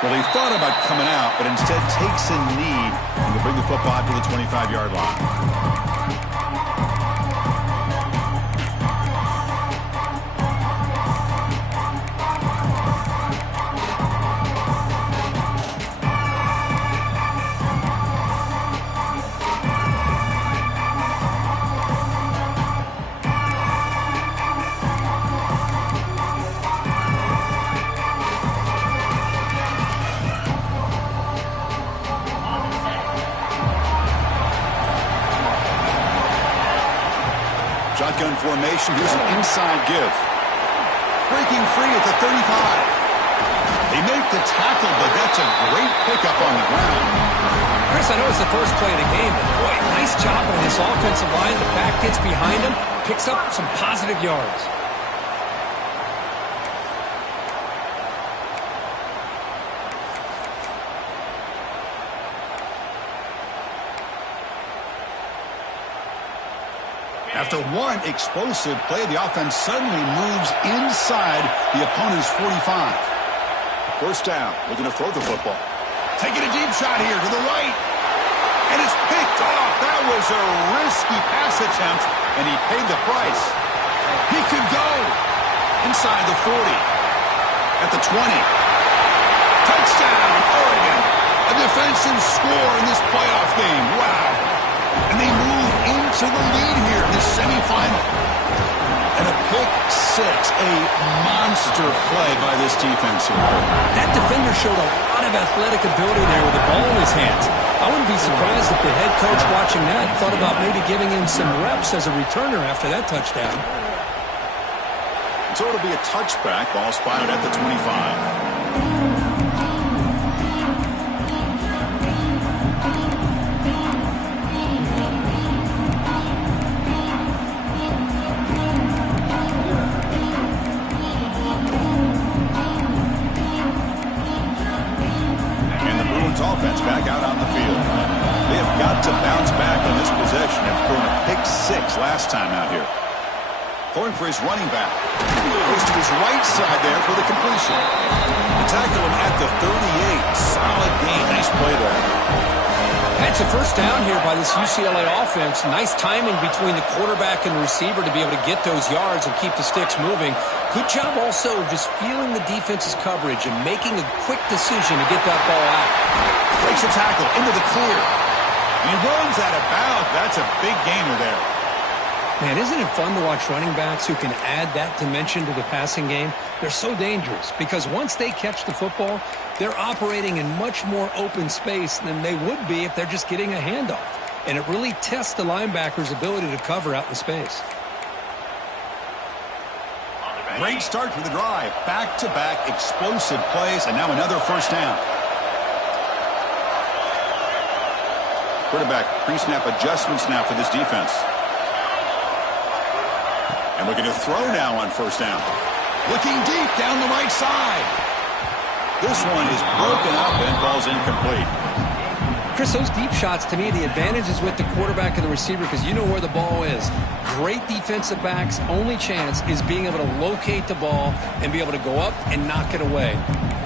Well, he thought about coming out, but instead takes a knee and will bring the football to the 25-yard line. Shotgun formation. Here's an inside give. Breaking free at the 35. They make the tackle, but that's a great pickup on the ground. Chris, I know it's the first play of the game, but boy, nice job on this offensive line. The back gets behind him, picks up some positive yards. After one explosive play, the offense suddenly moves inside the opponent's 45. First down, looking to throw the football. Taking a deep shot here to the right. And it's picked off. That was a risky pass attempt, and he paid the price. He could go inside the 40. At the 20. Touchdown, Oregon. A defensive score in this playoff game. Wow. And they move into the lead here in this semifinal. And a pick six, a monster play by this defense here. That defender showed a lot of athletic ability there with the ball in his hands. I wouldn't be surprised if the head coach watching that thought about maybe giving him some reps as a returner after that touchdown. So it'll be a touchback. Ball spotted at the 25. Offense back out on the field. They have got to bounce back on this possession after throwing a pick six last time out here. Throwing for his running back. Goes to his right side there for the completion. Tackle him at the 38. Solid gain. Nice play there. That's a first down here by this UCLA offense. Nice timing between the quarterback and the receiver to be able to get those yards and keep the sticks moving. Good job also just feeling the defense's coverage and making a quick decision to get that ball out. Breaks a tackle into the clear. And he runs out of bounds. That's a big gainer there. Man, isn't it fun to watch running backs who can add that dimension to the passing game? They're so dangerous because once they catch the football, they're operating in much more open space than they would be if they're just getting a handoff. And it really tests the linebacker's ability to cover out in space. Great start for the drive. Back-to-back explosive plays, and now another first down. Quarterback pre-snap adjustments now for this defense. And looking to throw now on first down. Looking deep down the right side. This one is broken up and falls incomplete. Chris, those deep shots, to me, the advantage is with the quarterback and the receiver because you know where the ball is. Great defensive backs' only chance is being able to locate the ball and be able to go up and knock it away.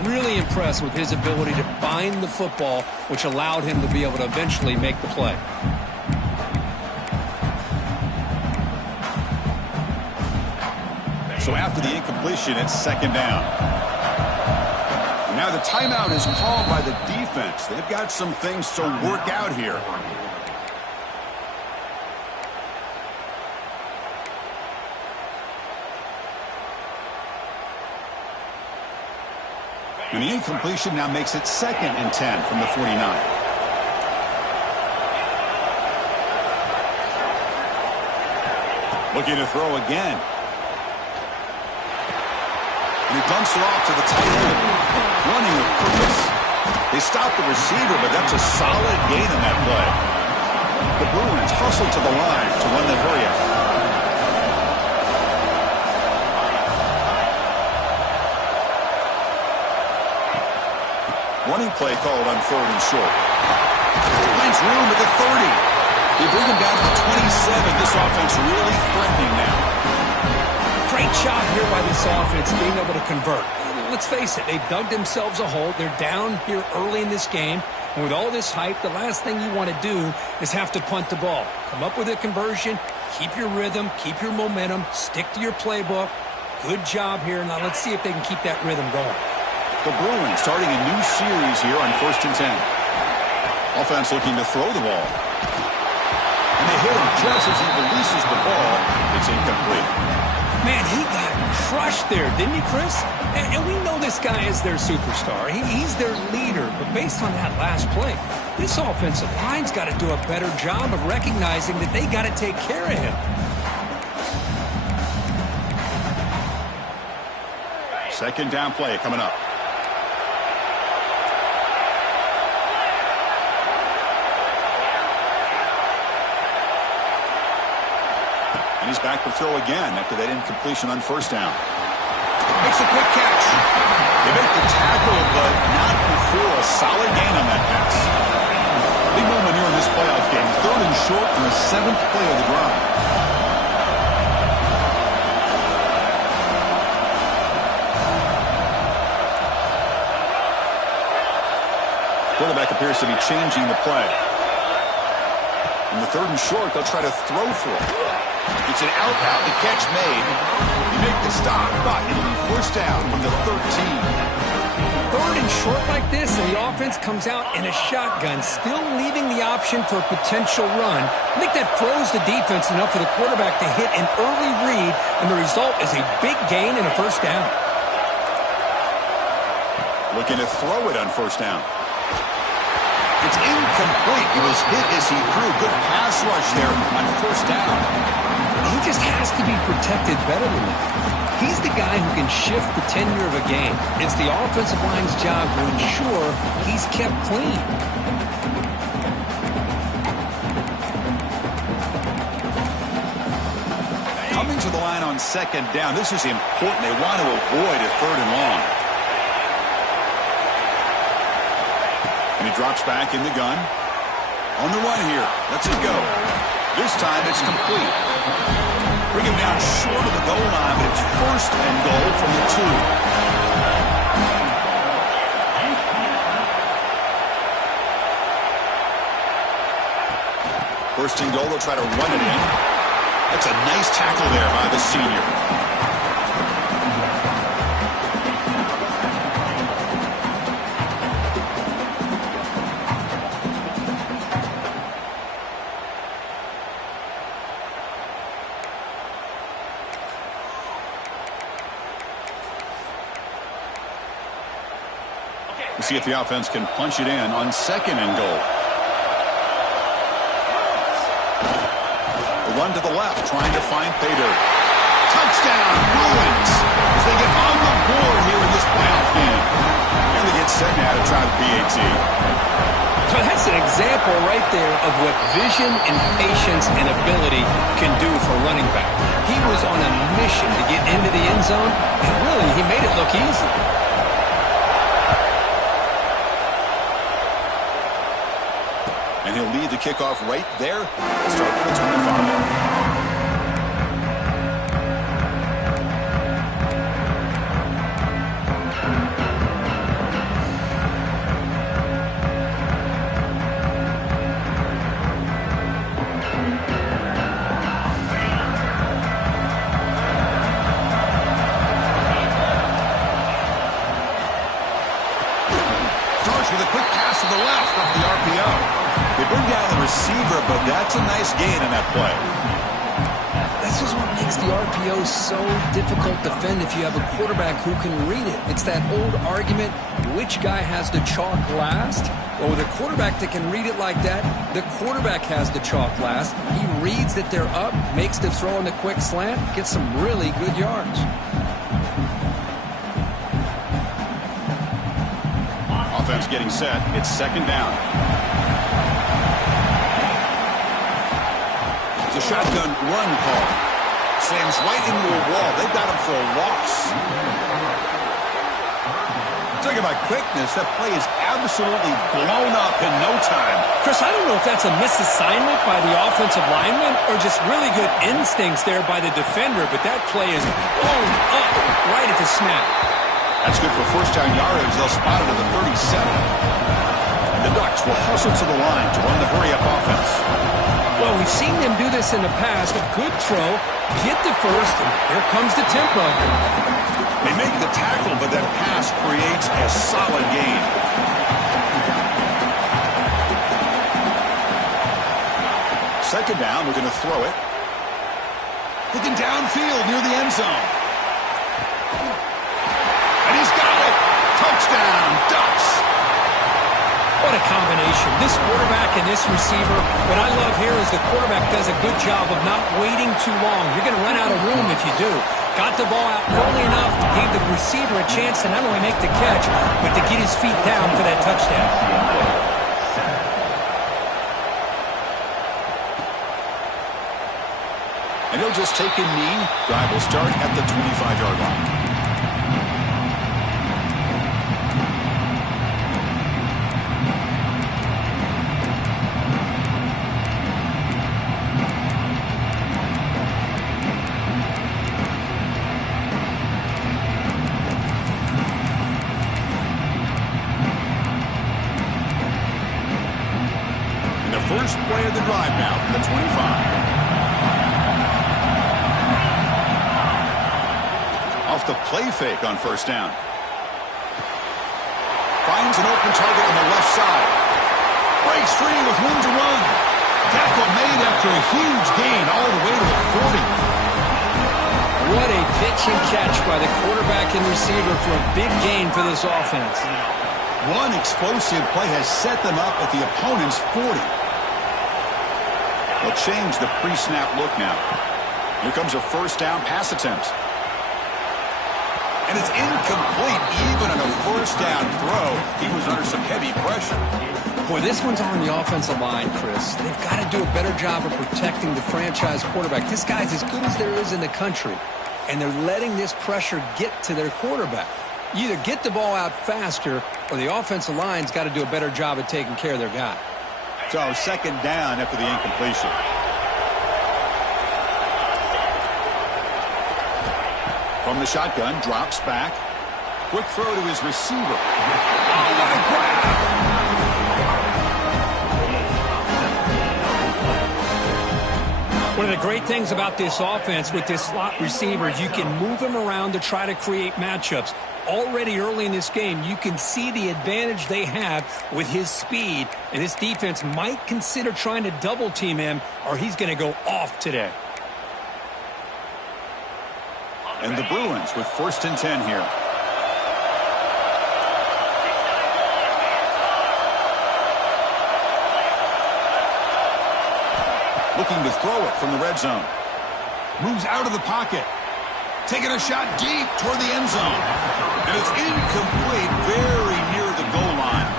Really impressed with his ability to find the football, which allowed him to be able to eventually make the play. So after the incompletion, it's second down. Now the timeout is called by the defense. They've got some things to work out here. And the incompletion now makes it 2nd and 10 from the 49. Looking to throw again. And he dumps it off to the tight end. Running with purpose. They stop the receiver, but that's a solid gain in that play. The Bruins hustle to the line to run the hurry-up. Running play called on 3rd and short. Finds room at the 30. They bring him down to the 27. This offense really threatening now. Great job here by this offense being able to convert. let's face it, they've dug themselves a hole. They're down here early in this game. And with all this hype, the last thing you want to do is have to punt the ball. Come up with a conversion, keep your rhythm, keep your momentum, stick to your playbook. Good job here. Now let's see if they can keep that rhythm going. The Bruins starting a new series here on 1st and 10. Offense looking to throw the ball. And they hit him just as he releases the ball. It's incomplete. Man, he got crushed there, didn't he, Chris? And we know this guy is their superstar. He's their leader. But based on that last play, this offensive line's got to do a better job of recognizing that they got to take care of him. Second down play coming up. And he's back to throw again after that incompletion on 1st down. Makes a quick catch. They make the tackle, but not before a solid gain on that pass. Big moment here in this playoff game. 3rd and short on the 7th play of the drive. Quarterback appears to be changing the play. In the 3rd and short, they'll try to throw for it. It's an out route. The catch made. You make the stop, but it'll be 1st down from the 13. 3rd and short like this, and the offense comes out in a shotgun, still leaving the option for a potential run. I think that throws the defense enough for the quarterback to hit an early read, and the result is a big gain and a 1st down. Looking to throw it on 1st down. It's incomplete. It was hit as he threw. Good pass rush there on 1st down. He just has to be protected better than that. He's the guy who can shift the tenure of a game. It's the offensive line's job to ensure he's kept clean. Coming to the line on 2nd down. This is important. They want to avoid a 3rd and long. And he drops back in the gun. On the run here. Lets it go. This time it's complete. Bring him down short of the goal line, but it's 1st and goal from the 2. 1st and goal, they'll try to run it in. That's a nice tackle there by the senior. We'll see if the offense can punch it in on 2nd and goal. The run to the left, trying to find Pater. Touchdown, Bruins, as they get on the board here in this playoff game. And they get set now to try the PAT. So that's an example right there of what vision and patience and ability can do for running back. He was on a mission to get into the end zone, and really, he made it look easy. And he'll lead the kickoff right there. Start with the 25. With a quick pass to the left off the RPO. They bring down the receiver, but that's a nice gain in that play. This is what makes the RPO so difficult to defend if you have a quarterback who can read it. It's that old argument, which guy has the chalk last? Well, with a quarterback that can read it like that, the quarterback has the chalk last. He reads that they're up, makes the throw in the quick slant, gets some really good yards. Offense getting set. It's 2nd down. It's a shotgun run call. Slams right into a wall. They've got him for a loss. Talking about quickness, that play is absolutely blown up in no time. Chris, I don't know if that's a misassignment by the offensive lineman or just really good instincts there by the defender, but that play is blown up right at the snap. That's good for first down yardage. They'll spot it at the 37. And the Ducks will hustle to the line to run the hurry-up offense. Well, we've seen them do this in the past. A good throw, get the first, and here comes the tempo. They make the tackle, but that pass creates a solid gain. Second down, we're going to throw it. Looking downfield near the end zone. And he's got it. Touchdown, Ducks. What a combination. This quarterback and this receiver. What I love here is the quarterback does a good job of not waiting too long. You're going to run out of room if you do. Got the ball out early enough to give the receiver a chance to not only make the catch, but to get his feet down for that touchdown. And he'll just take a knee. Drive will start at the 25-yard line. And the first play of the drive now from the 25. Off the play fake on first down. Finds an open target on the left side. Breaks free with room to run. Tackle made after a huge gain all the way to the 40. What a pitch and catch by the quarterback and receiver for a big gain for this offense. One explosive play has set them up at the opponent's 40. They'll change the pre-snap look now. Here comes a first down pass attempt. And it's incomplete. Even on a first down throw, he was under some heavy pressure. Boy, this one's on the offensive line, Chris. They've got to do a better job of protecting the franchise quarterback. This guy's as good as there is in the country, and they're letting this pressure get to their quarterback. You either get the ball out faster, or the offensive line's got to do a better job of taking care of their guy. So second down after the incompletion. From the shotgun, drops back. Quick throw to his receiver. Oh, what a grab! One of the great things about this offense with this slot receiver is you can move him around to try to create matchups. Already early in this game, you can see the advantage they have with his speed, and this defense might consider trying to double team him, or he's going to go off today. And the Bruins with first and 10 here. Looking to throw it from the red zone. Moves out of the pocket. Taking a shot deep toward the end zone. And it's incomplete, very near the goal line.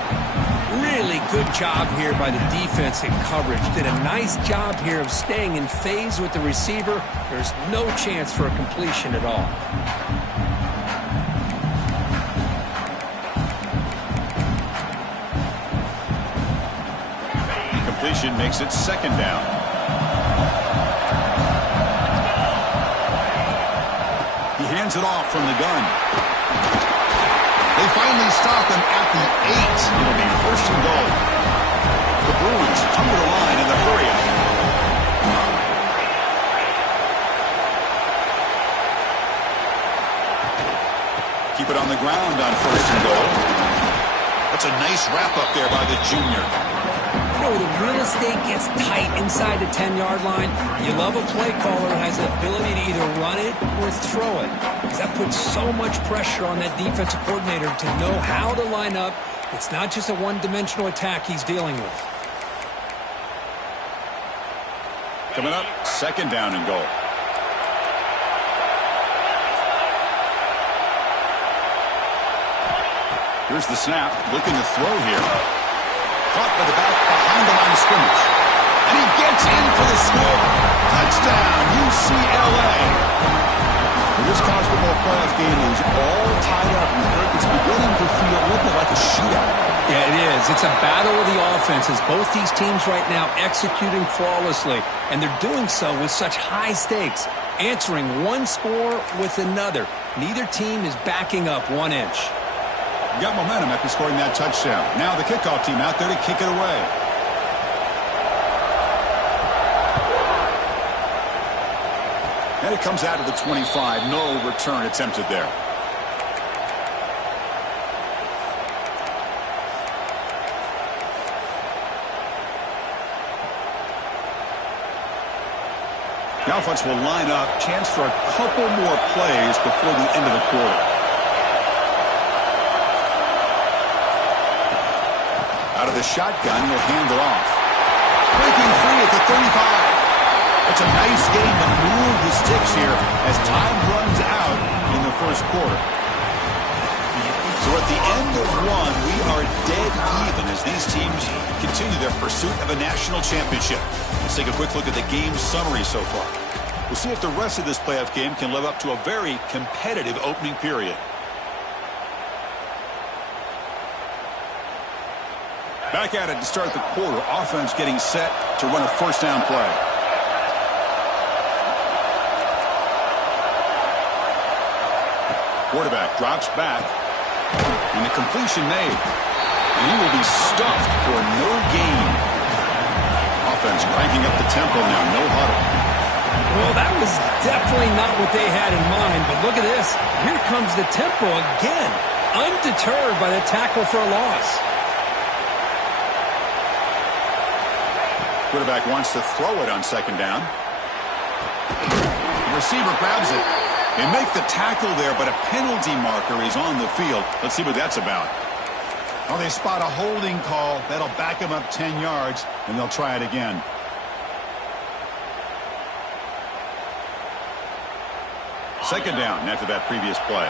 Really good job here by the defense in coverage. Did a nice job here of staying in phase with the receiver. There's no chance for a completion at all. Completion makes it second down. He hands it off from the gun. They finally stop him at the 8. It'll be first and goal. The Bruins come to the line in the hurry-up. Keep it on the ground on first and goal. That's a nice wrap-up there by the junior. You know, the real estate gets tight inside the 10-yard line. You love a play caller who has the ability to either run it or throw it, because that puts so much pressure on that defensive coordinator to know how to line up. It's not just a one-dimensional attack he's dealing with. Coming up, second down and goal. Here's the snap, looking to throw here. Caught by the back behind the line of scrimmage. And he gets in for the score. Touchdown, UCLA. Well, this college football playoff game is all tied up. It's beginning to feel a little bit like a shootout. Yeah, it is. is. It's a battle of the offenses. Both these teams right now executing flawlessly, and they're doing so with such high stakes, answering one score with another. Neither team is backing up 1 inch. Got momentum after scoring that touchdown. Now the kickoff team out there to kick it away. And it comes out of the 25. No return attempted there. The offense will line up. Chance for a couple more plays before the end of the quarter. Out of the shotgun, he'll hand it off. Breaking free at the 35. It's a nice game to move the sticks here as time runs out in the first quarter. So at the end of one, we are dead even as these teams continue their pursuit of a national championship. Let's take a quick look at the game summary so far. We'll see if the rest of this playoff game can live up to a very competitive opening period. Back at it to start the quarter. Offense getting set to run a first down play. Quarterback drops back. And the completion made. And he will be stuffed for no gain. Offense cranking up the tempo now. No huddle. Well, that was definitely not what they had in mind. But look at this. Here comes the tempo again. Undeterred by the tackle for a loss. Quarterback wants to throw it on second down. The receiver grabs it. They make the tackle there, but a penalty marker is on the field. Let's see what that's about. Oh, they spot a holding call. That'll back them up 10 yards, and they'll try it again. Second down after that previous play.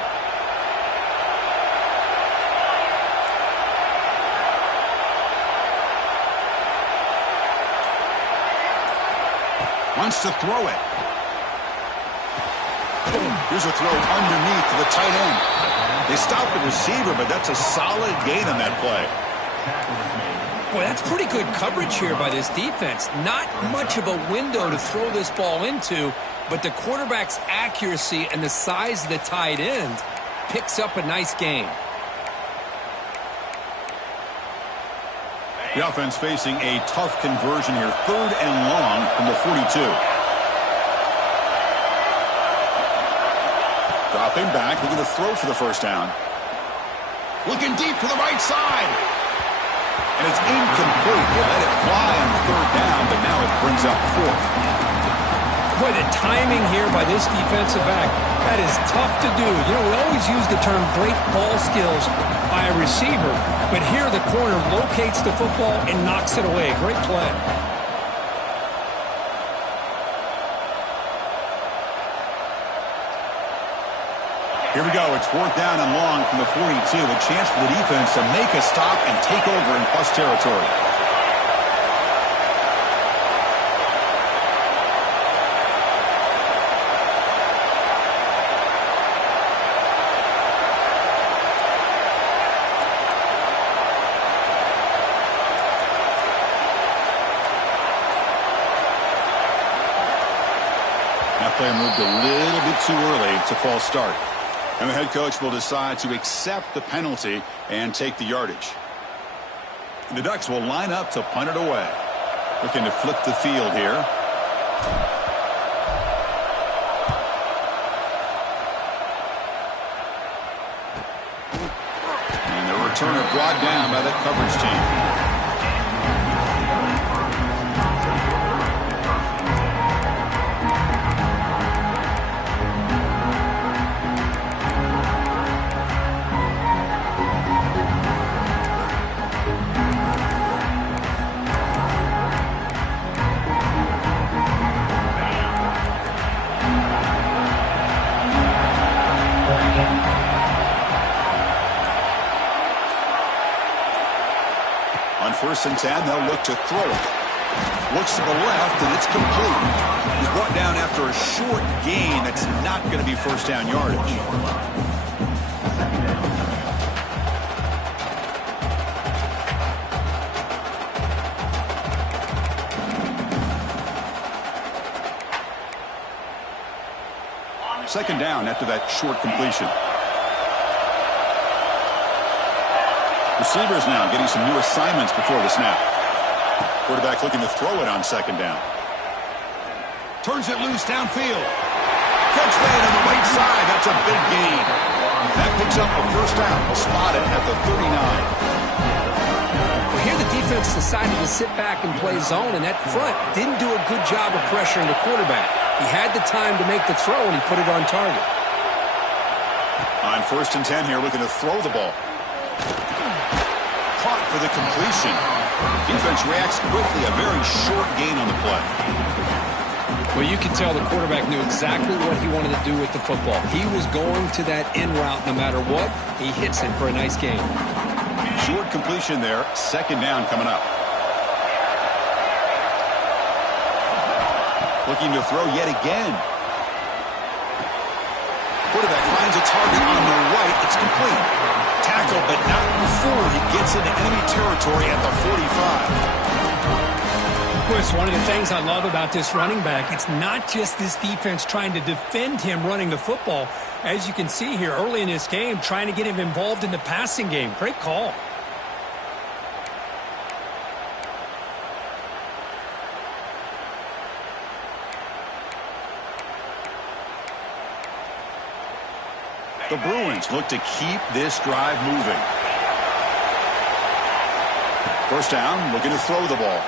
Wants to throw it. Here's a throw underneath to the tight end. They stop the receiver, but that's a solid gain on that play. Boy, that's pretty good coverage here by this defense. Not much of a window to throw this ball into, but the quarterback's accuracy and the size of the tight end picks up a nice gain. The offense facing a tough conversion here. 3rd and long from the 42. Dropping back, looking to throw for the first down. Looking deep to the right side. And it's incomplete. They let it fly on 3rd down, but now it brings up 4th. Boy, the timing here by this defensive back, that is tough to do. You know, we always use the term great ball skills by a receiver, but here the corner locates the football and knocks it away. Great play. Here we go. It's 4th down and long from the 42. A chance for the defense to make a stop and take over in plus territory. That play moved a little bit too early. It's a false start. And the head coach will decide to accept the penalty and take the yardage. The Ducks will line up to punt it away. Looking to flip the field here. And the returner brought down by the coverage team. On 1st and 10, they'll look to throw it. Looks to the left, and it's complete. He's brought down after a short gain. That's not going to be first down yardage. Second down after that short completion. Receivers now getting some new assignments before the snap. Quarterback looking to throw it on second down. Turns it loose downfield. Catch made on the right side. That's a big gain. That picks up a first down. Spotted at the 39. Well, here the defense decided to sit back and play zone, and that front didn't do a good job of pressuring the quarterback. He had the time to make the throw, and he put it on target. On 1st and 10 here, looking to throw the ball. Caught for the completion. Defense reacts quickly. A very short gain on the play. Well, you can tell the quarterback knew exactly what he wanted to do with the football. He was going to that in route no matter what. He hits it for a nice gain. Short completion there. Second down coming up. Looking to throw yet again. Quarterback finds a target on the right. It's complete. Tackle, but not before he gets into enemy territory at the 45. Well, it's one of the things I love about this running back. It's not just this defense trying to defend him running the football. As you can see here early in this game, trying to get him involved in the passing game. Great call. The Bruins look to keep this drive moving. First down, looking to throw the ball.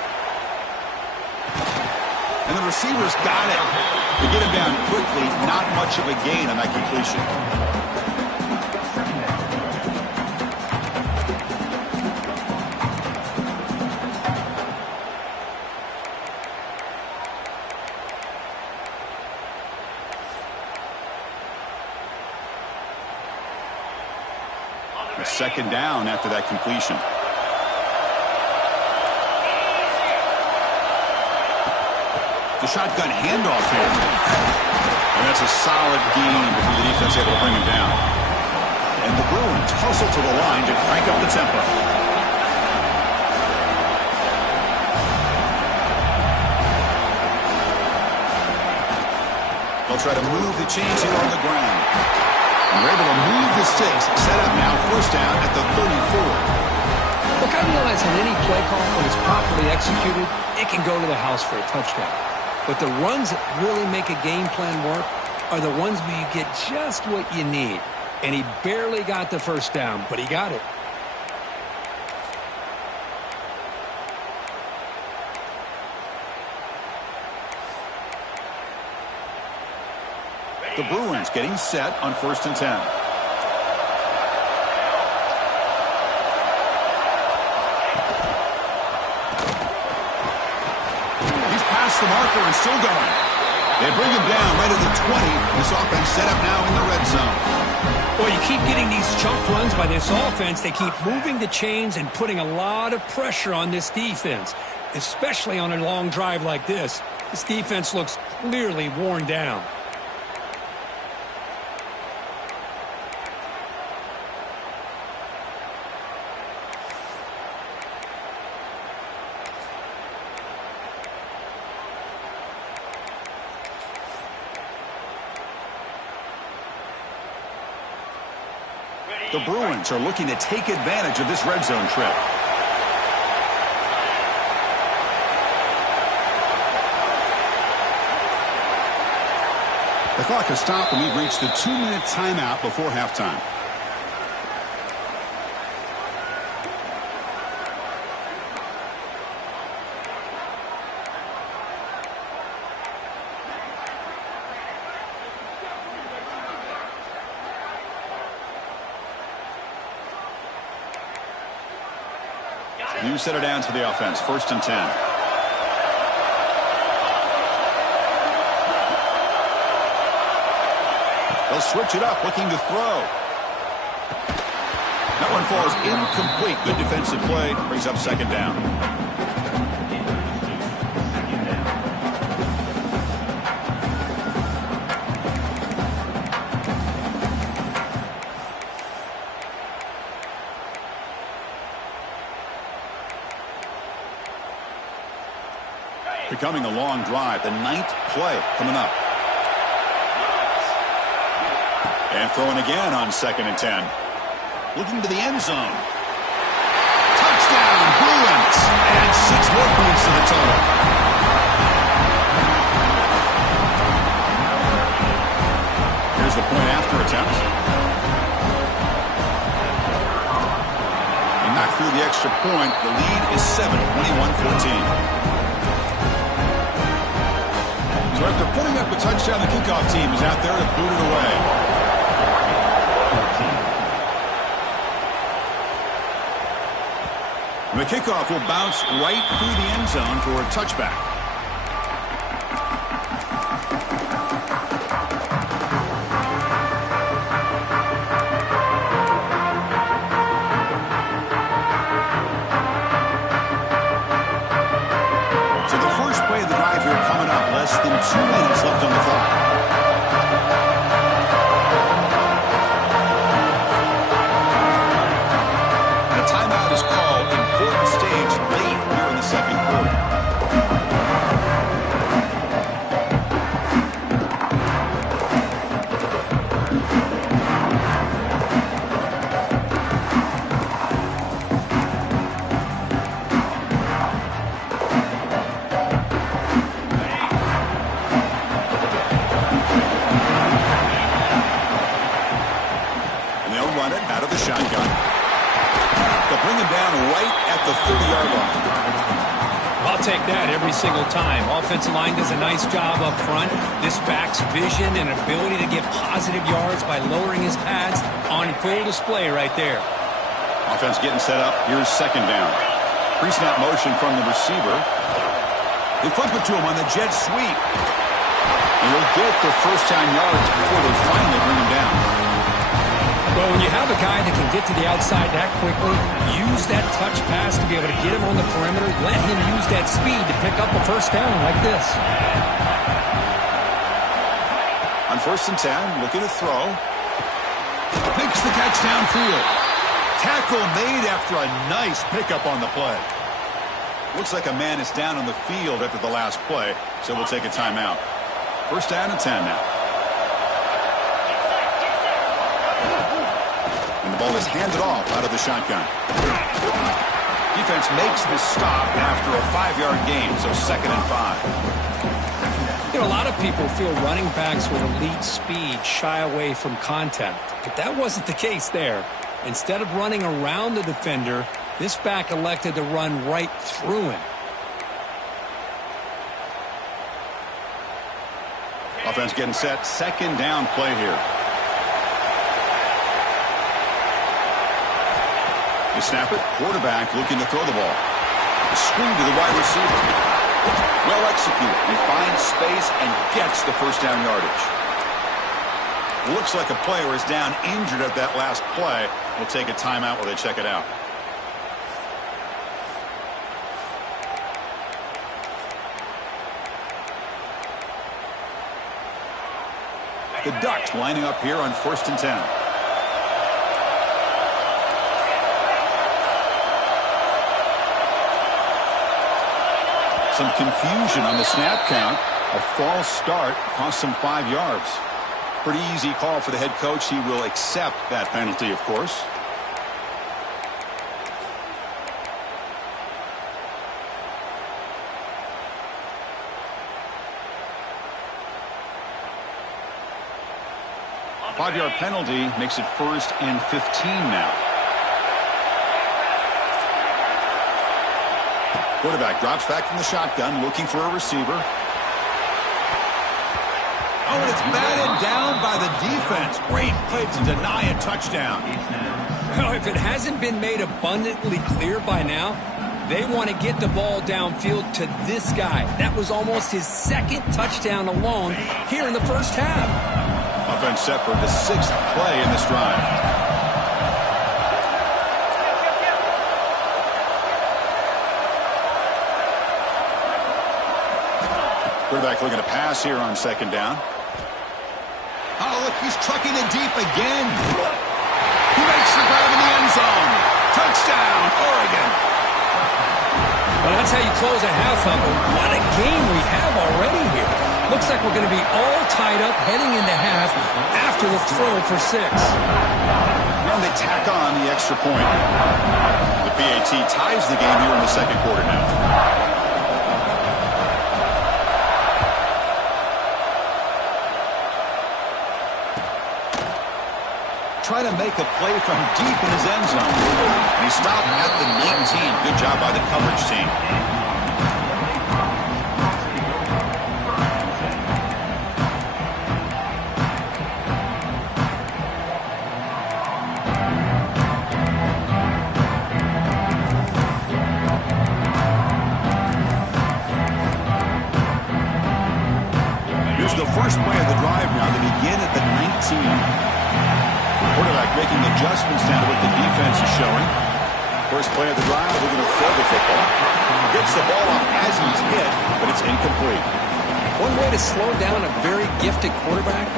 And the receivers got it. To get him down quickly, not much of a gain on that completion. A second down after that completion. The shotgun handoff here. And that's a solid gain before the defense able to bring him down. And the Bruins hustle to the line to crank up the tempo. They'll try to move the chains here on the ground. And they're able to move the sticks. Set up now, first down at the 34. Look, I realize on any play call, when it's properly executed, it can go to the house for a touchdown. But the runs that really make a game plan work are the ones where you get just what you need. And he barely got the first down, but he got it. The Bruins getting set on 1st and 10. The marker and still going. They bring him down right at the 20. This offense set up now in the red zone. Well, you keep getting these chunk runs by this offense. They keep moving the chains and putting a lot of pressure on this defense, especially on a long drive like this. This defense looks clearly worn down. The Bruins are looking to take advantage of this red zone trip. The clock has stopped and we've reached the 2-minute timeout before halftime. New setter downs for the offense. 1st and 10. They'll switch it up, looking to throw. That one falls incomplete. Good defensive play. Brings up second down. Becoming a long drive. The 9th play coming up. And throwing again on 2nd and 10. Looking to the end zone. Touchdown, Bruins. And 6 more points to the total. Here's the point after attempt. And knocked through the extra point. The lead is 7, 21-14. So after putting up a touchdown, the kickoff team is out there to boot it away. The kickoff will bounce right through the end zone for a touchback. So the first play of the drive here coming up, less than 2 minutes left on the clock. And a timeout is called. Important stage late here in the second quarter. And they'll run it out of the shotgun. They'll bring him down right at the 30-yard line. I'll take that every single time. Offensive line does a nice job up front. This back's vision and ability to get positive yards by lowering his pads on full display right there. Offense getting set up. Here's 2nd down. Pre-snap motion from the receiver. They flip it to him on the jet sweep. And he'll get the first down yards before they finally bring him down. Well, when you have a guy that can get to the outside that quickly, use that touch pass to be able to get him on the perimeter, let him use that speed to pick up a first down like this. On 1st and 10, looking to throw. Makes the catch downfield. Tackle made after a nice pickup on the play. Looks like a man is down on the field after the last play, so we'll take a timeout. 1st down and 10 now. And the ball is handed off out of the shotgun. Defense makes the stop after a 5-yard gain, so 2nd and 5. You know, a lot of people feel running backs with elite speed shy away from contact, but that wasn't the case there. Instead of running around the defender, this back elected to run right through him. Offense getting set. 2nd down play here. They snap it. Quarterback looking to throw the ball. A screen to the wide receiver. Well executed. He finds space and gets the first down yardage. Looks like a player is down injured at that last play. We'll take a timeout while they check it out. The Ducks lining up here on 1st and 10. Some confusion on the snap count. A false start cost him 5 yards. Pretty easy call for the head coach. He will accept that penalty, of course. A 5-yard penalty makes it 1st and 15 now. Quarterback drops back from the shotgun, looking for a receiver. Oh, and it's batted down by the defense. Great play to deny a touchdown. Well, if it hasn't been made abundantly clear by now, they want to get the ball downfield to this guy. That was almost his 2nd touchdown alone here in the first half. Offense set for the 6th play in this drive. Quarterback looking to pass here on 2nd down. Oh, look, he's trucking it deep again. He makes the grab in the end zone. Touchdown, Oregon. Well, that's how you close a half of it. What a game we have already here. Looks like we're going to be all tied up heading into half after the throw for 6. And they tack on the extra point. The PAT ties the game here in the second quarter now. Trying to make a play from deep in his end zone. And he stopped at the 19. Good job by the coverage team. Here's the first play of the drive now. They begin at the 19. Quarterback making adjustments now to what the defense is showing. First play of the drive, we're going to throw the football. Gets the ball off as he's hit, but it's incomplete. One way to slow down a very gifted quarterback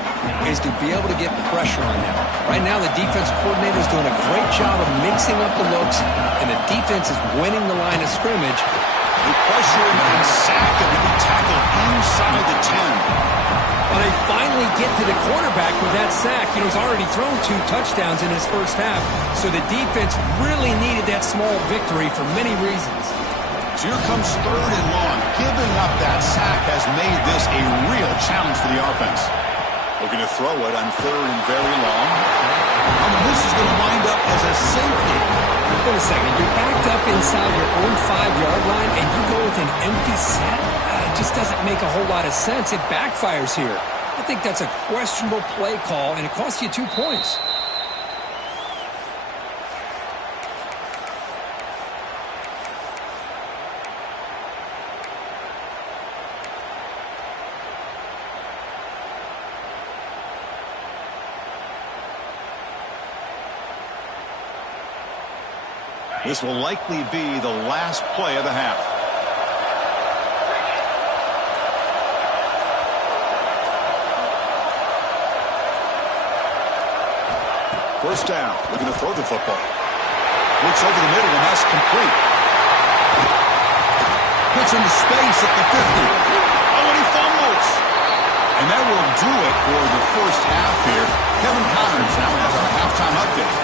is to be able to get pressure on him. Right now, the defense coordinator is doing a great job of mixing up the looks, and the defense is winning the line of scrimmage. They pressure him and sack him to be tackled inside the 10. Well, they finally get to the quarterback with that sack. You know, he's already thrown 2 touchdowns in his first half, so the defense really needed that small victory for many reasons. So here comes 3rd and long. Giving up that sack has made this a real challenge for the offense. Looking to throw it on 3rd and very long. And this is going to wind up as a safety. Wait a second. You're backed up inside your own 5-yard line, and you go with an empty set? It just doesn't make a whole lot of sense. It backfires here. I think that's a questionable play call, and it costs you 2 points. This will likely be the last play of the half. First down, looking to throw the football. Looks over the middle, and that's complete. Puts into space at the 50. Oh, and he fumbles. And that will do it for the first half here. Kevin Connors now has our halftime update.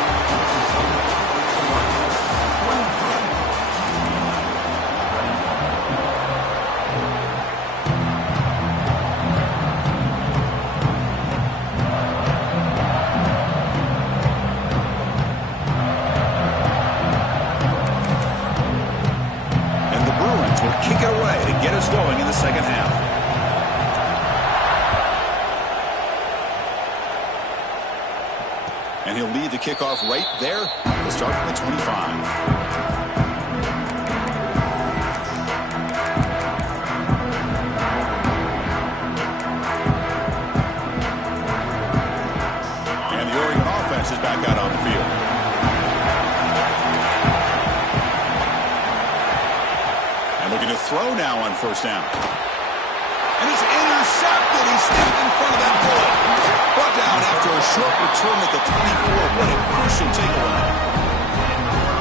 Kick it away to get us going in the second half. And he'll lead the kickoff right there. We'll start from the 25. And the Oregon offense is back out on the field. Looking to throw now on first down. And it's intercepted. He stepped in front of that bullet. Brought down after a short return at the 24. What a crucial takeaway.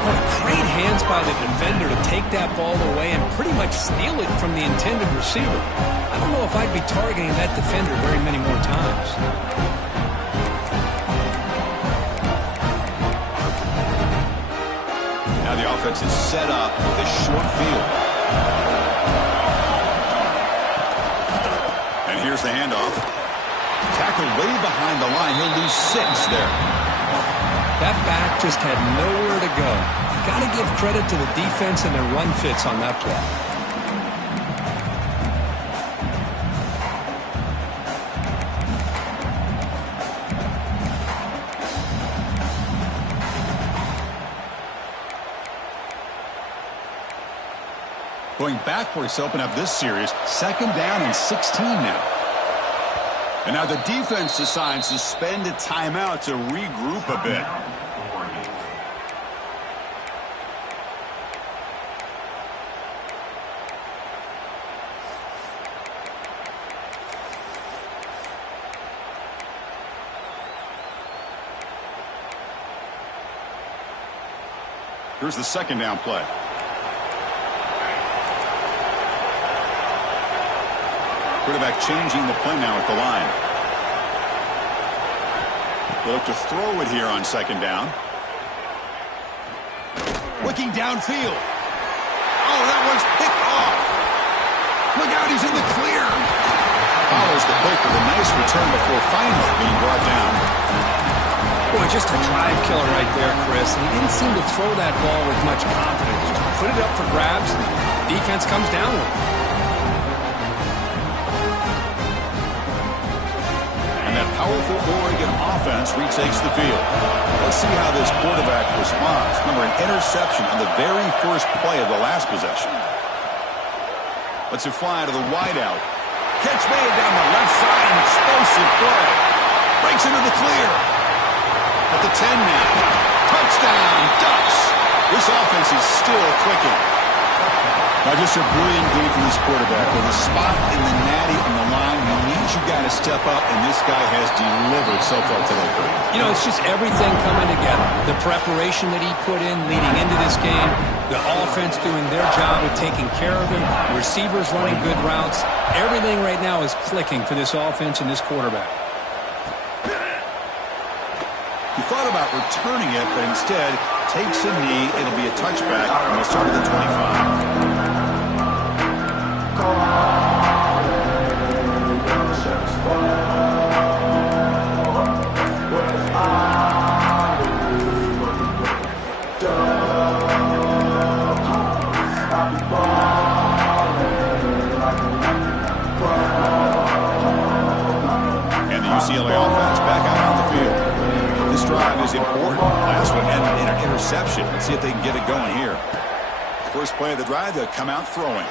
What great hands by the defender to take that ball away and pretty much steal it from the intended receiver. I don't know if I'd be targeting that defender very many more times. Now the offense is set up with a short field. And here's the handoff. Tackled way behind the line. He'll lose 6 there. That back just had nowhere to go. Got to give credit to the defense and their run fits on that play. Going backwards to open up this series. 2nd down and 16 now. And now the defense decides to spend a timeout to regroup a bit. Here's the 2nd down play. Quarterback changing the play now at the line. They'll look to throw it here on second down. Looking downfield. Oh, that one's picked off. Look out, he's in the clear. Follows the pick with a nice return before finally being brought down. Boy, just a drive killer right there, Chris. He didn't seem to throw that ball with much confidence. Just put it up for grabs, and defense comes down with it. And that powerful Oregon offense retakes the field. Let's see how this quarterback responds. Remember, an interception on the very first play of the last possession. Let's it fly to the wideout. Catch made down the left side, an explosive play. Breaks into the clear. At the 10 now. Touchdown, Ducks. This offense is still clicking. Now just a brilliant game from this quarterback. With a spot in the natty on the line, he needs you guys to step up, and this guy has delivered so far today, Kurt. You know, it's just everything coming together. The preparation that he put in leading into this game, the offense doing their job of taking care of him, receivers running good routes. Everything right now is clicking for this offense and this quarterback. He thought about returning it, but instead takes a knee. It'll be a touchback, and we'll start at the 25. And the UCLA offense back out on the field. This drive is important. Last one ended in an interception. Let's see if they can get it going here. First play of the drive, they'll come out throwing.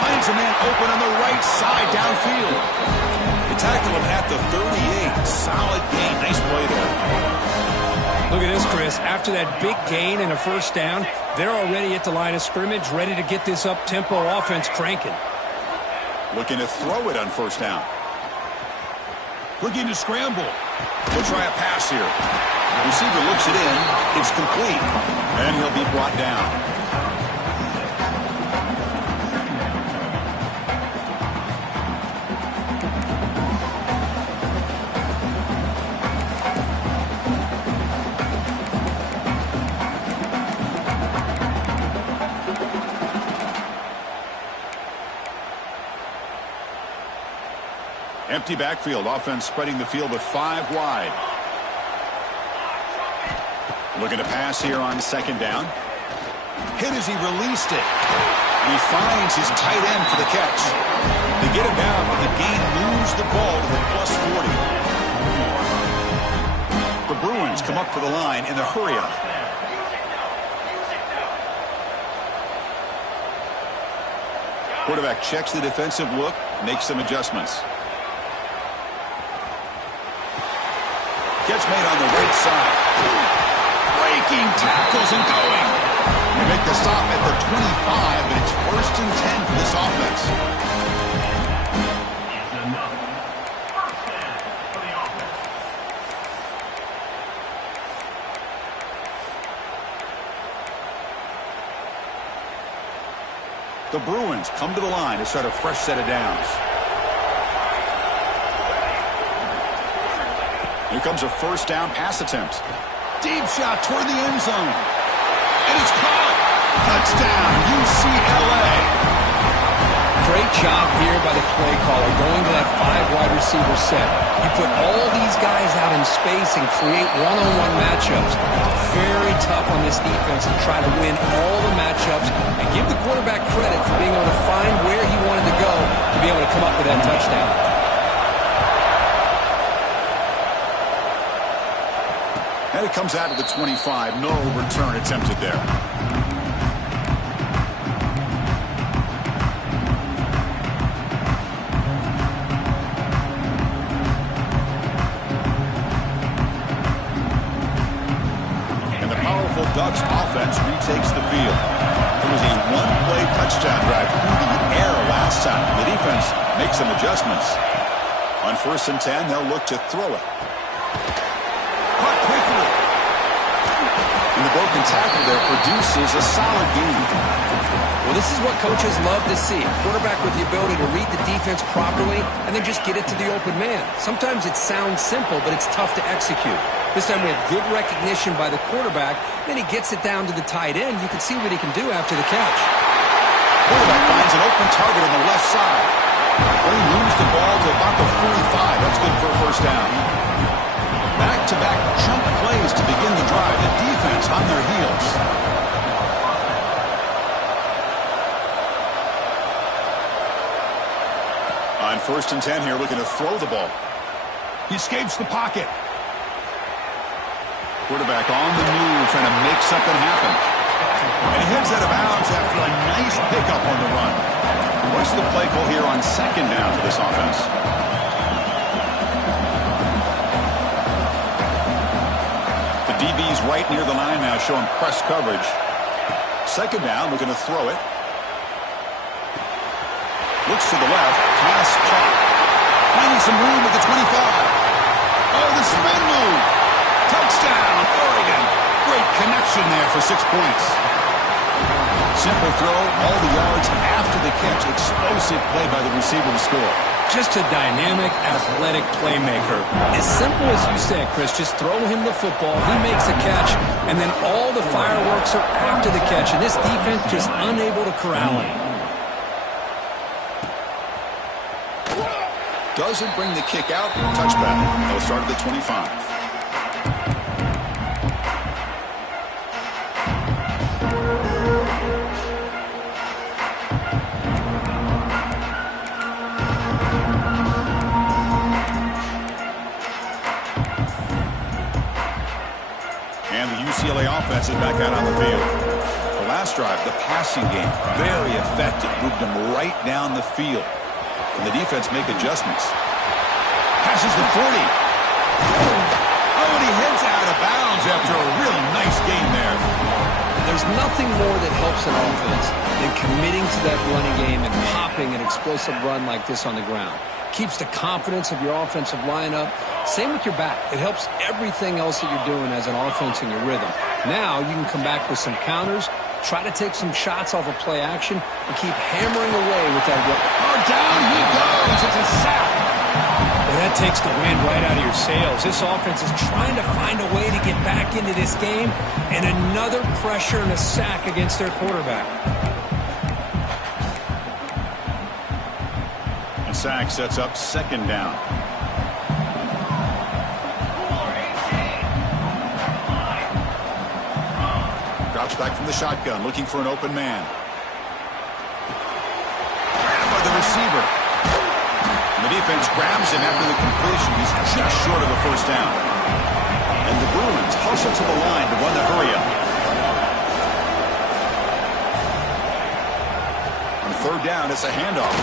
Finds a man open on the right side downfield. They tackle him at the 38. Solid gain. Nice play there. Look at this, Chris. After that big gain and a first down, they're already at the line of scrimmage, ready to get this up-tempo offense cranking. Looking to throw it on first down. Looking to scramble. He'll try a pass here. The receiver looks it in. It's complete. And he'll be brought down. Empty backfield. Offense spreading the field with 5 wide. Looking to pass here on second down. Hit as he released it. And he finds his tight end for the catch. They get it down, but the gain moves the ball to the plus 40. The Bruins come up to the line in the hurry-up. Quarterback checks the defensive look, makes some adjustments. Catch made on the right side. Breaking tackles and going. They make the stop at the 25, but it's 1st and 10 for this offense. The Bruins come to the line to start a fresh set of downs. Here comes a first down pass attempt. Deep shot toward the end zone. And it's caught. Touchdown, UCLA. Great job here by the play caller going to that 5 wide receiver set. You put all these guys out in space and create one-on-one matchups. Very tough on this defense to try to win all the matchups and give the quarterback credit for being able to find where he wanted to go to be able to come up with that touchdown. And it comes out of the 25. No return attempted there. And the powerful Ducks offense retakes the field. It was a one-play touchdown drive through the air last time. The defense makes some adjustments. On 1st and 10, they'll look to throw it. And the broken tackle there produces a solid gain. Well, this is what coaches love to see. A quarterback with the ability to read the defense properly and then just get it to the open man. Sometimes it sounds simple, but it's tough to execute. This time we have good recognition by the quarterback. Then he gets it down to the tight end. You can see what he can do after the catch. Quarterback finds an open target on the left side. He moves the ball to about the 45. That's good for a first down. Back-to-back chunk plays to begin the drive. The defense on their heels. On 1st and 10 here, looking to throw the ball. He escapes the pocket. Quarterback on the move, trying to make something happen. And he heads out of bounds after a nice pickup on the run. What's the play call here on 2nd down for this offense? The DB's right near the line now, showing press coverage. 2nd down, looking to throw it. Looks to the left, pass caught. Finding some room at the 25. Oh, the spin move. Touchdown, Oregon. Great connection there for 6 points. Simple throw, all the yards after the catch. Explosive play by the receiver to score. Just a dynamic, athletic playmaker. As simple as you said, Chris, just throw him the football, he makes a catch, and then all the fireworks are after the catch. And this defense just unable to corral him. Doesn't bring the kick out. Touchback. They'll start at the 25. And the UCLA offense is back out on the field. The last drive, the passing game, very effective. Moved them right down the field. And the defense make adjustments. Passes the 40. Oh, and he heads out of bounds after a real nice gain there. There's nothing more that helps an offense than committing to that running game and popping an explosive run like this on the ground. Keeps the confidence of your offensive lineup. Same with your back. It helps everything else that you're doing as an offense in your rhythm. Now you can come back with some counters, try to take some shots off of play action, and keep hammering away with that run. Oh, down he goes. It's a sack. Well, that takes the wind right out of your sails. This offense is trying to find a way to get back into this game, and another pressure and a sack against their quarterback. And sack sets up 2nd down. Drops back from the shotgun, looking for an open man. Grabbed by the receiver. And the defense grabs him after the completion. He's just short of a first down. And the Bruins hustle to the line to run the hurry-up. On 3rd down, it's a handoff.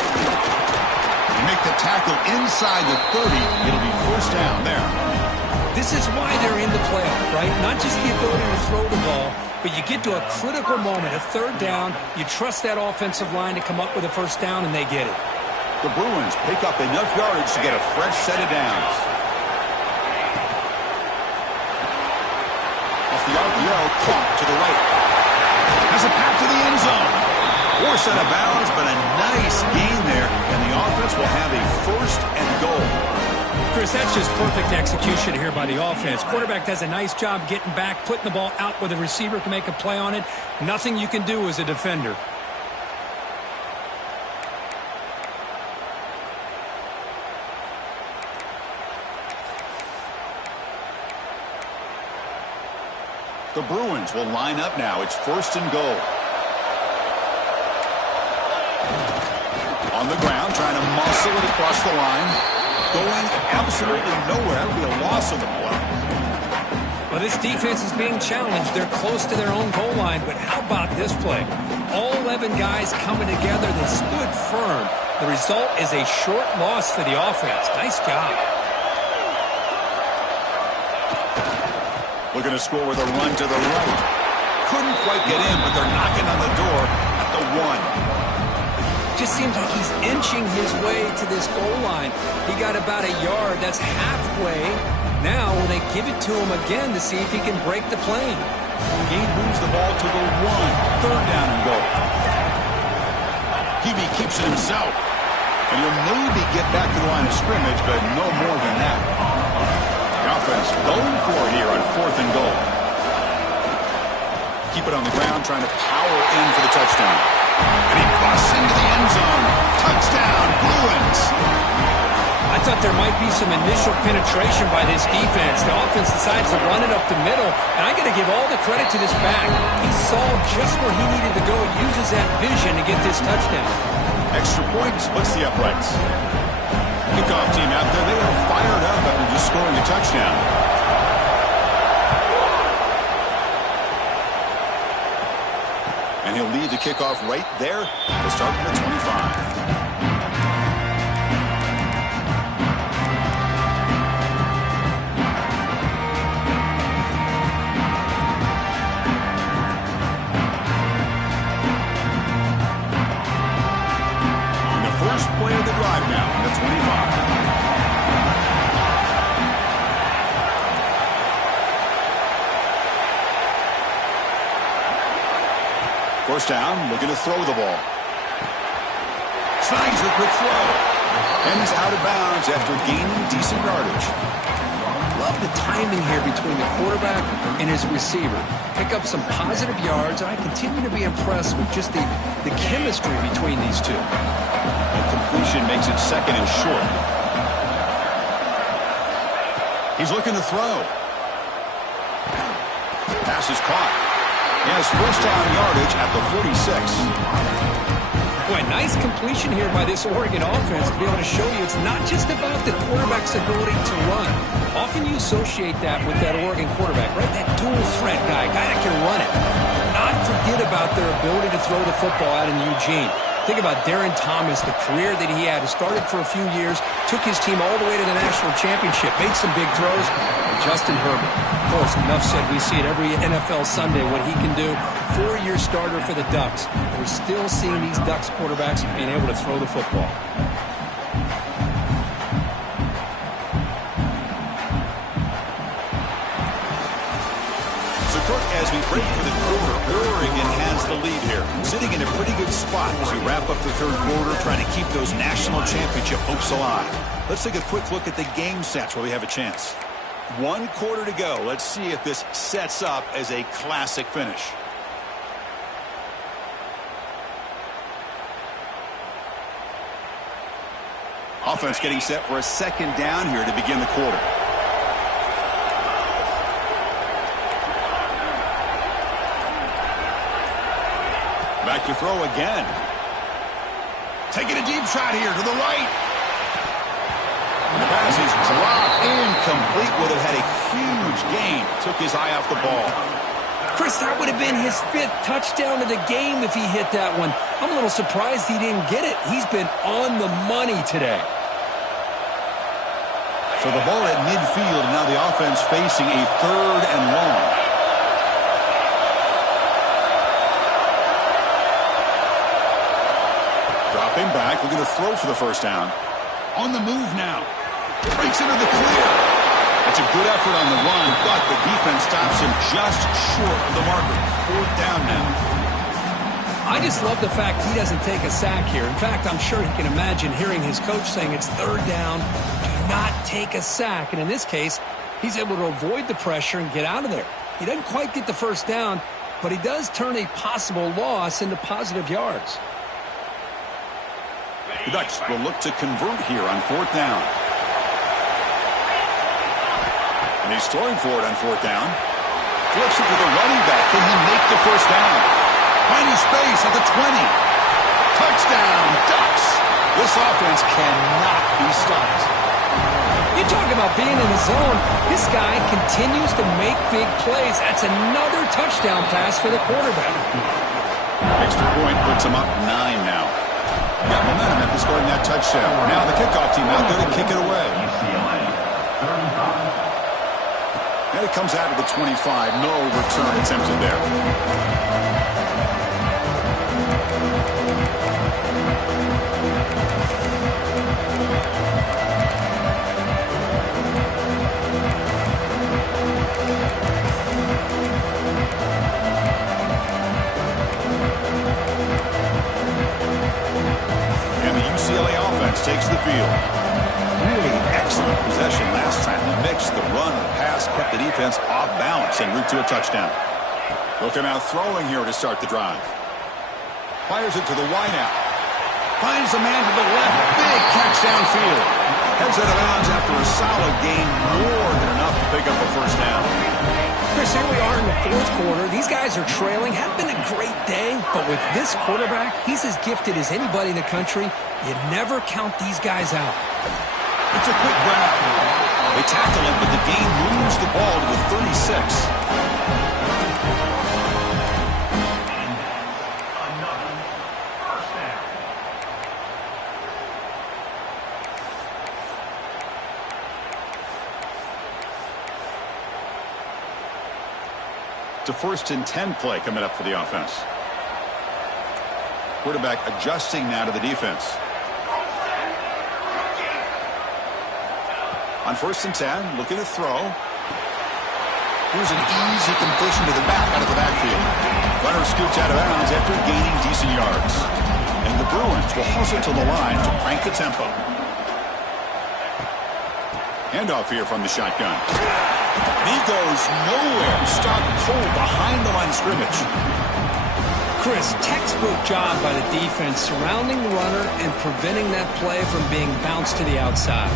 They make the tackle inside the 30. It'll be first down there. This is why they're in the playoff, right? Not just the ability to throw the ball, but you get to a critical moment, a 3rd down, you trust that offensive line to come up with a first down, and they get it. The Bruins pick up enough yardage to get a fresh set of downs. Off the RPO, caught to the right. Has a pass to the end zone. Forced out of bounds, but a nice gain there, and the offense will have a 1st and goal. Chris, that's just perfect execution here by the offense. Quarterback does a nice job getting back, putting the ball out where the receiver can make a play on it. Nothing you can do as a defender. The Bruins will line up now. It's 1st and goal. On the ground, trying to muscle it across the line. Going absolutely nowhere. That would be a loss of the play. Well, this defense is being challenged. They're close to their own goal line, but how about this play? All 11 guys coming together. They stood firm. The result is a short loss for the offense. Nice job. Looking to score with a run to the right. Couldn't quite get in, but they're knocking on the door at the 1. Just seems like he's inching his way to this goal line. He got about a yard. That's halfway. Now will they give it to him again to see if he can break the plane? He moves the ball to the 1. Third down and goal. Hebe keeps it himself. And he'll maybe get back to the line of scrimmage, but no more than that. The offense going for it here on 4th and goal. Keep it on the ground, trying to power in for the touchdown. And he busts into the end zone. Touchdown, Bruins. I thought there might be some initial penetration by this defense. The offense decides to run it up the middle, and I got to give all the credit to this back. He saw just where he needed to go, uses that vision to get this touchdown. Extra point splits the uprights. Kickoff team out there, they are fired up after just scoring a touchdown. And he'll lead the kickoff right there. We'll start from the 25. First play of the drive now, the 25. First down, looking to throw the ball. Slides a quick throw. And he's out of bounds after gaining decent yardage. Love the timing here between the quarterback and his receiver. Pick up some positive yards, and I continue to be impressed with just the chemistry between these two. Completion makes it 2nd and short. He's looking to throw. Pass is caught. He has first down yardage at the 46. Boy, nice completion here by this Oregon offense to be able to show you it's not just about the quarterback's ability to run. Often you associate that with that Oregon quarterback, right? That dual threat guy that can run it. Not forget about their ability to throw the football out in Eugene. Think about Darren Thomas, the career that he had. He started for a few years, took his team all the way to the national championship, made some big throws. And Justin Herbert, of course, enough said, we see it every NFL Sunday what he can do. 4-year starter for the Ducks. We're still seeing these Ducks quarterbacks being able to throw the football. As we break for the quarter, Oregon has the lead here, sitting in a pretty good spot as we wrap up the 3rd quarter, trying to keep those national championship hopes alive. Let's take a quick look at the game stats where we have a chance. 1 quarter to go. Let's see if this sets up as a classic finish. Offense getting set for a 2nd down here to begin the quarter. Back to throw again. Taking a deep shot here to the right. And the pass is dropped incomplete. Would have had a huge gain. Took his eye off the ball. Chris, that would have been his 5th touchdown of the game if he hit that one. I'm a little surprised he didn't get it. He's been on the money today. So the ball at midfield. Now the offense facing a 3rd and long. Dropping back, looking to throw for the first down. On the move now. Breaks into the clear. That's a good effort on the run, but the defense stops him just short of the marker. 4th down now. I just love the fact he doesn't take a sack here. In fact, I'm sure he can imagine hearing his coach saying it's 3rd down. Do not take a sack. And in this case, he's able to avoid the pressure and get out of there. He doesn't quite get the first down, but he does turn a possible loss into positive yards. The Ducks will look to convert here on 4th down. And he's throwing for it on 4th down. Flips it to the running back. Can he make the first down? Finding space at the 20. Touchdown, Ducks. This offense cannot be stopped. You talk about being in the zone. This guy continues to make big plays. That's another touchdown pass for the quarterback. Extra point puts him up 9 now. Got momentum after scoring that touchdown. Now the kickoff team out there to kick it away. And it comes out of the 25. No return attempted there. takes the field. Really excellent possession last time. The mix, the run, the pass kept the defense off balance en route to a touchdown. Looking out throwing here to start the drive. Fires it to the wideout. Finds a man to the left. Big catch downfield. Heads out of bounds after a solid gain. More than enough to pick up a first down. Chris, here we are in the fourth quarter. These guys are trailing. Hadn't been a great day, but with this quarterback, he's as gifted as anybody in the country. You never count these guys out. It's a quick grab. They tackle him, but the gain moves the ball to the 36. It's a 1st and 10 play coming up for the offense. Quarterback adjusting now to the defense. On 1st and 10, looking to throw. Here's an easy completion to the back out of the backfield. Runner scoots out of bounds after gaining decent yards. And the Bruins will hustle to the line to crank the tempo. Handoff here from the shotgun. And he goes nowhere. Stopped cold behind the line of scrimmage. Chris, textbook job by the defense surrounding the runner and preventing that play from being bounced to the outside.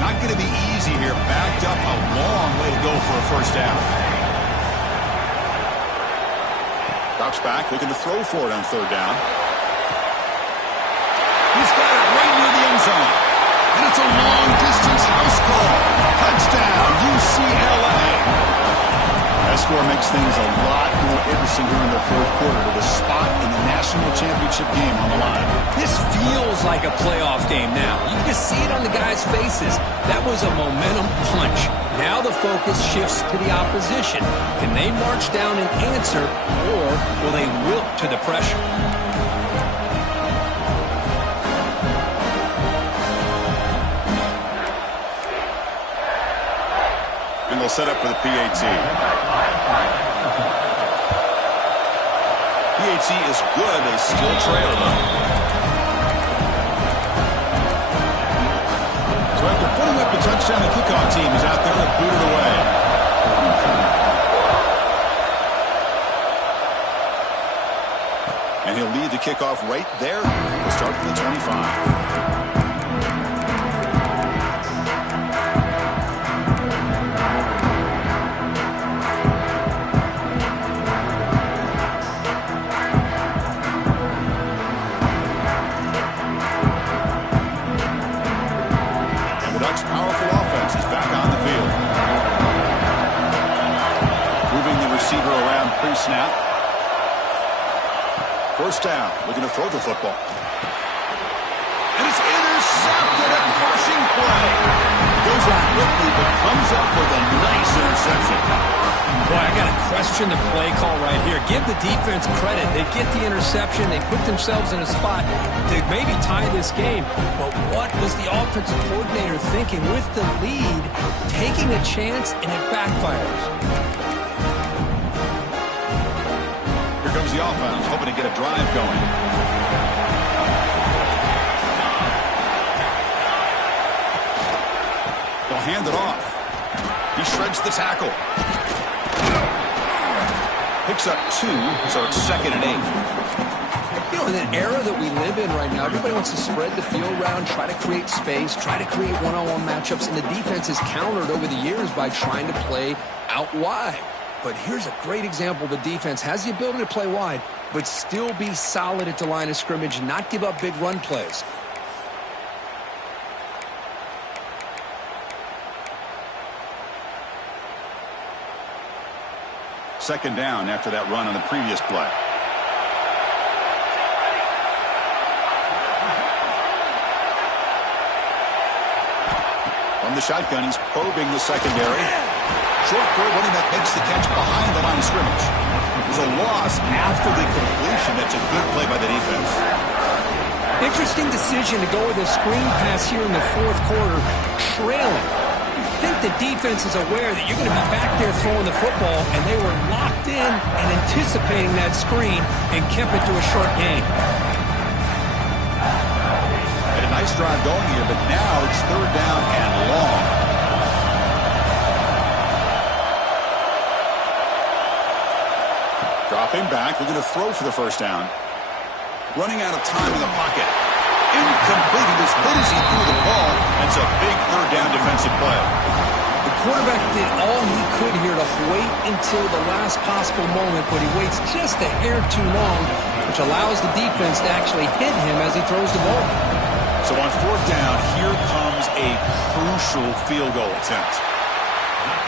Not going to be easy here. Backed up a long way to go for a first down. Drops back, looking to throw for it on 3rd down. He's got it right near the end zone. And it's a long-distance house call. Touchdown, UCLA. That score makes things a lot more interesting here in the 4th quarter with a spot in the national championship game on the line. This feels like a playoff game now. You can just see it on the guys' faces. That was a momentum punch. Now the focus shifts to the opposition. Can they march down and answer, or will they wilt to the pressure? And they'll set up for the PAT. PAT is good. They still trail though. So after putting up the touchdown, the kickoff team is out there to boot it away. And he'll lead the kickoff right there. We'll start from the 25. Powerful offense is back on the field. Moving the receiver around pre-snap. 1st down, looking to throw the football. And it's intercepted, a crushing play. Goes out quickly, but comes up with a nice interception. Boy, I got to question the play call right here. Give the defense credit. They get the interception. They put themselves in a spot to maybe tie this game. But what was the offensive coordinator thinking with the lead, taking a chance, and it backfires? Here comes the offense, hoping to get a drive going. They'll hand it off. He shreds the tackle. Picks up 2, so it's 2nd and 8. You know, in an era that we live in right now, everybody wants to spread the field around, try to create space, try to create one-on-one matchups, and the defense has countered over the years by trying to play out wide. But here's a great example. The defense has the ability to play wide, but still be solid at the line of scrimmage and not give up big run plays. Second down after that run on the previous play. From the shotgun, he's probing the secondary. Short throw, running back makes the catch behind the line of scrimmage. There's a loss after the completion. That's a good play by the defense. Interesting decision to go with a screen pass here in the 4th quarter, trailing. the defense is aware that you're going to be back there throwing the football, and they were locked in and anticipating that screen and kept it to a short gain. Had a nice drive going here, but now it's third down and long. Dropping back, they're going to throw for the first down. Running out of time in the pocket. Incomplete. He was hit as he threw the ball. It's a big third down defensive play. The quarterback did all he could here to wait until the last possible moment, but he waits just a hair too long, which allows the defense to actually hit him as he throws the ball. So on fourth down, here comes a crucial field goal attempt.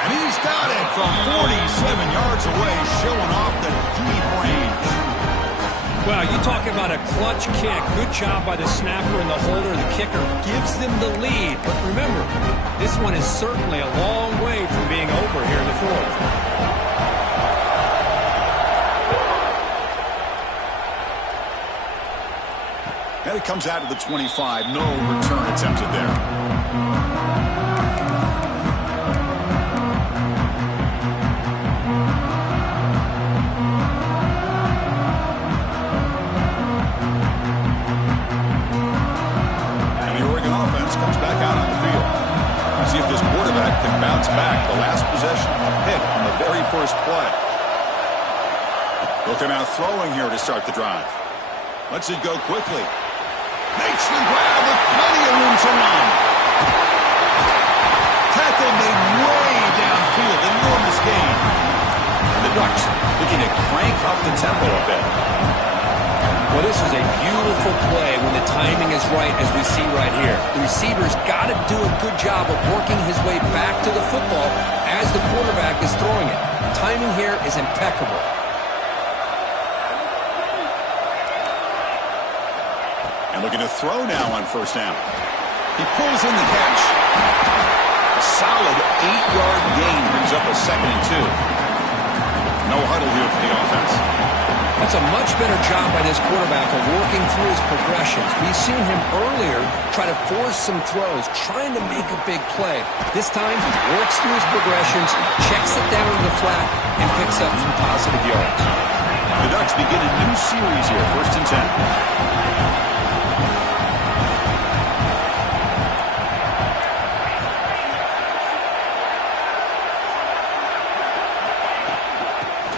And he's got it from 47 yards away, showing off the deep range. Well, you talk about a clutch kick. Good job by the snapper and the holder. The kicker gives them the lead. But remember, this one is certainly a long way from being over here in the fourth. And it comes out of the 25. No return attempted there. See if this quarterback can bounce back. The last possession, a pick on the very first play. They'll come out throwing here to start the drive. Lets it go quickly. Makes the grab with plenty of room to run. Tackle made way downfield. Enormous gain. And the Ducks looking to crank up the tempo a bit. Well, this was a beautiful play when the timing is right, as we see right here. The receiver's got to do a good job of working his way back to the football as the quarterback is throwing it. The timing here is impeccable. And looking to throw now on first down. He pulls in the catch. A solid 8-yard gain brings up a 2nd and 2. No huddle here for the offense. That's a much better job by this quarterback of working through his progressions. We've seen him earlier try to force some throws, trying to make a big play. This time, he works through his progressions, checks it down to the flat, and picks up some positive yards. The Ducks begin a new series here, 1st and 10.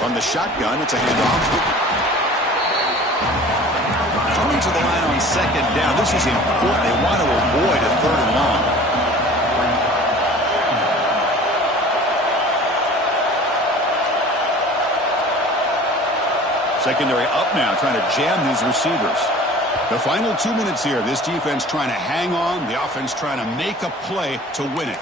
From the shotgun, it's a handoff. Coming to the line on 2nd down. This is important. They want to avoid a 3rd and long. Secondary up now, trying to jam these receivers. The final 2 minutes here. This defense trying to hang on. The offense trying to make a play to win it.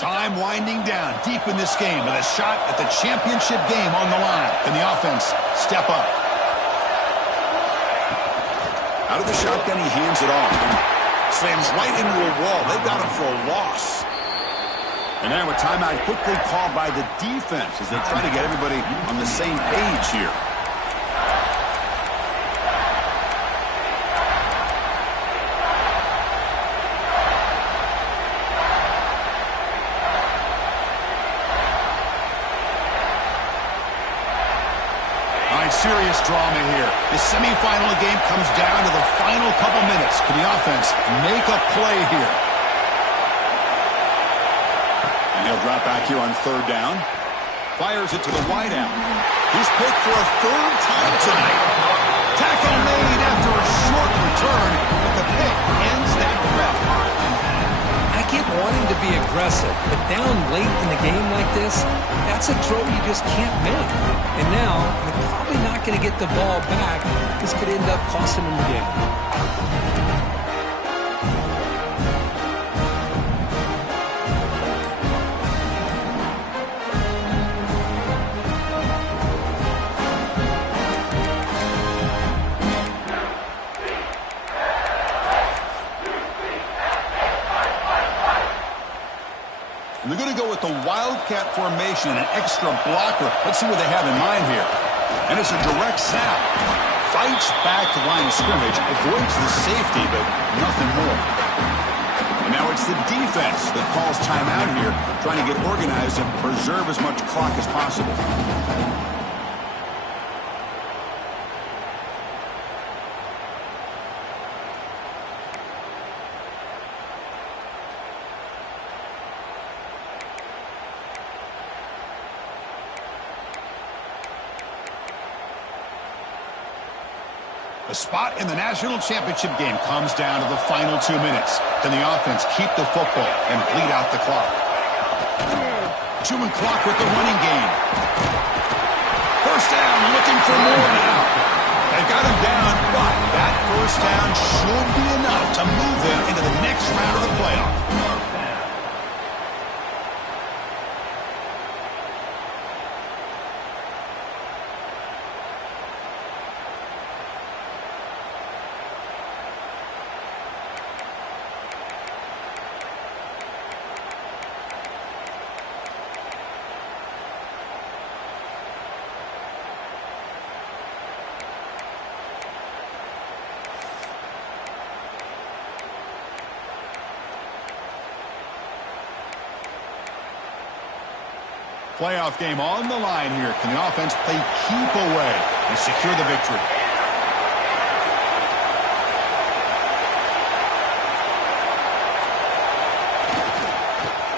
Time winding down deep in this game with a shot at the championship game on the line. Can the offense step up? Out of the shotgun, he hands it off. Slams right into a wall. They've got him for a loss. And now a timeout quickly called by the defense as they try to get everybody on the same page here. Serious drama here. The semifinal game comes down to the final couple minutes. Can the offense make a play here? And he'll drop back here on 3rd down. Fires it to the wideout. He's picked for a 3rd time tonight. Tackle made after a short return, but the pick ends that threat. I get wanting to be aggressive, but down late in the game like this, that's a throw you just can't make. And now, you're probably not going to get the ball back. This could end up costing him the game. And they're going to go with the Wildcat formation, an extra blocker. Let's see what they have in mind here. And it's a direct snap. Fights back the line of scrimmage, avoids the safety, but nothing more. And now it's the defense that calls timeout here, trying to get organized and preserve as much clock as possible. The spot in the national championship game comes down to the final 2 minutes. Can the offense keep the football and bleed out the clock? Chewing clock with the running game. First down, looking for more now. They got him down, but that first down should be enough to move them into the next round of the playoff. Playoff game on the line here. Can the offense play keep away and secure the victory?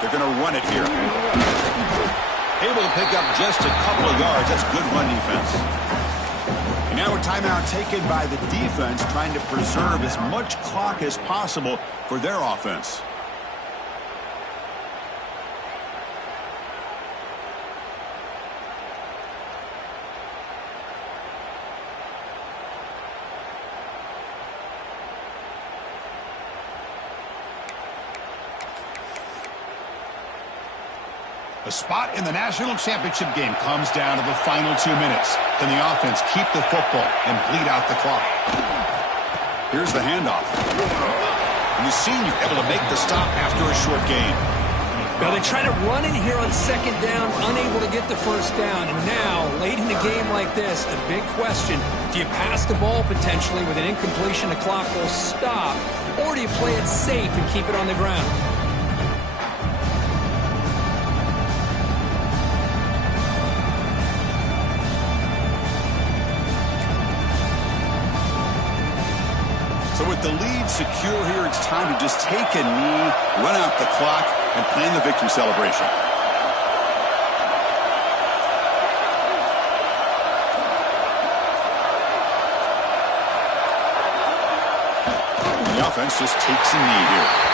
They're going to run it here. Able to pick up just a couple of yards. That's good run defense. And now a timeout taken by the defense, trying to preserve as much clock as possible for their offense. The spot in the national championship game comes down to the final 2 minutes. Can the offense keep the football and bleed out the clock? Here's the handoff. And the senior able to make the stop after a short gain. Well, they try to run it here on second down, unable to get the first down. And now, late in a game like this, the big question, do you pass the ball potentially with an incompletion, the clock will stop, or do you play it safe and keep it on the ground? So with the lead secure here, it's time to just take a knee, run out the clock, and plan the victory celebration. The offense just takes a knee here.